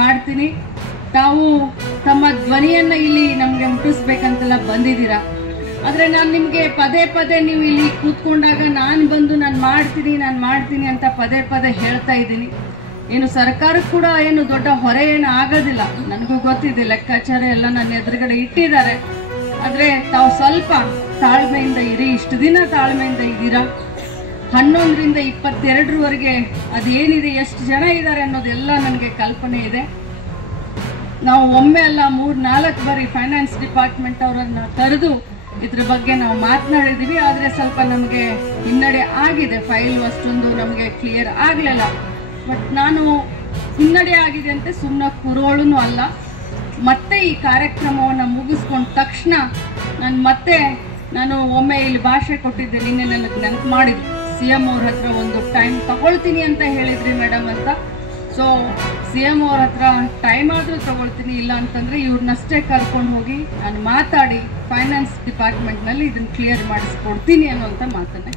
ಮಾಡ್ತೀನಿ. ತಾವು ತಮ್ಮ ಧ್ವನಿಯನ್ನು ಇಲ್ಲಿ ನಮಗೆ ಮುಟ್ಟಿಸ್ಬೇಕಂತೆಲ್ಲ ಬಂದಿದ್ದೀರಾ. ಆದರೆ ನಾನು ನಿಮಗೆ ಪದೇ ಪದೇ ನೀವು ಇಲ್ಲಿ ಕೂತ್ಕೊಂಡಾಗ ನಾನು ಮಾಡ್ತೀನಿ ಅಂತ ಪದೇ ಪದೇ ಹೇಳ್ತಾ ಇದ್ದೀನಿ. ಏನು ಸರ್ಕಾರಕ್ಕೆ ಕೂಡ ಏನು ದೊಡ್ಡ ಹೊರೆ ಏನು ಆಗೋದಿಲ್ಲ, ನನಗೂ ಗೊತ್ತಿದೆ, ಲೆಕ್ಕಾಚಾರ ಎಲ್ಲ ನನ್ನ ಎದುರುಗಡೆ ಇಟ್ಟಿದ್ದಾರೆ. ಆದರೆ ತಾವು ಸ್ವಲ್ಪ ತಾಳ್ಮೆಯಿಂದ ಇರಿ. ಇಷ್ಟು ದಿನ ತಾಳ್ಮೆಯಿಂದ ಇದ್ದೀರಾ. 11ರಿಂದ 22ರವರೆಗೆ ಅದೇನಿದೆ, ಎಷ್ಟು ಜನ ಇದ್ದಾರೆ ಅನ್ನೋದೆಲ್ಲ ನನಗೆ ಕಲ್ಪನೆ ಇದೆ. ನಾವು ಒಮ್ಮೆ ಅಲ್ಲ 3-4 ಬಾರಿ ಫೈನಾನ್ಸ್ ಡಿಪಾರ್ಟ್ಮೆಂಟ್ ಅವರನ್ನ ಕರೆದು ಇದ್ರ ಬಗ್ಗೆ ನಾವು ಮಾತನಾಡಿದ್ದೀವಿ. ಆದರೆ ಸ್ವಲ್ಪ ನಮಗೆ ಹಿನ್ನಡೆ ಆಗಿದೆ, ಫೈಲ್ ಅಷ್ಟೊಂದು ನಮಗೆ ಕ್ಲಿಯರ್ ಆಗಲಿಲ್ಲ. ಬಟ್ ನಾನು ಹಿನ್ನಡೆ ಆಗಿದೆ ಅಂತ ಸುಮ್ಮನೆ ಕೂರೋಳು ಅಲ್ಲ. ಮತ್ತೆ ಈ ಕಾರ್ಯಕ್ರಮವನ್ನು ಮುಗಿಸ್ಕೊಂಡ ತಕ್ಷಣ ನಾನು ಒಮ್ಮೆ ಇಲ್ಲಿ ಭಾಷೆ ಕೊಟ್ಟಿದ್ದೆ, ನಿನ್ನೆ ನನಗೆ ನೆನಪು ಮಾಡಿದ್ರು. CM ಅವ್ರ ಹತ್ರ ಒಂದು ಟೈಮ್ ತಗೊಳ್ತೀನಿ ಅಂತ ಹೇಳಿದ್ರಿ ಮೇಡಮ್ ಅಂತ. ಸೊ CM ಅವ್ರ ಹತ್ರ ಟೈಮ್ ಆದರೂ ತಗೊಳ್ತೀನಿ, ಇಲ್ಲ ಅಂತಂದರೆ ಇವ್ರನ್ನಷ್ಟೇ ಕರ್ಕೊಂಡು ಹೋಗಿ ನಾನು ಮಾತಾಡಿ ಫೈನಾನ್ಸ್ ಡಿಪಾರ್ಟ್ಮೆಂಟ್ನಲ್ಲಿ ಇದನ್ನು ಕ್ಲಿಯರ್ ಮಾಡಿಸ್ಕೊಡ್ತೀನಿ ಅನ್ನೋಂಥ ಮಾತನ್ನೇ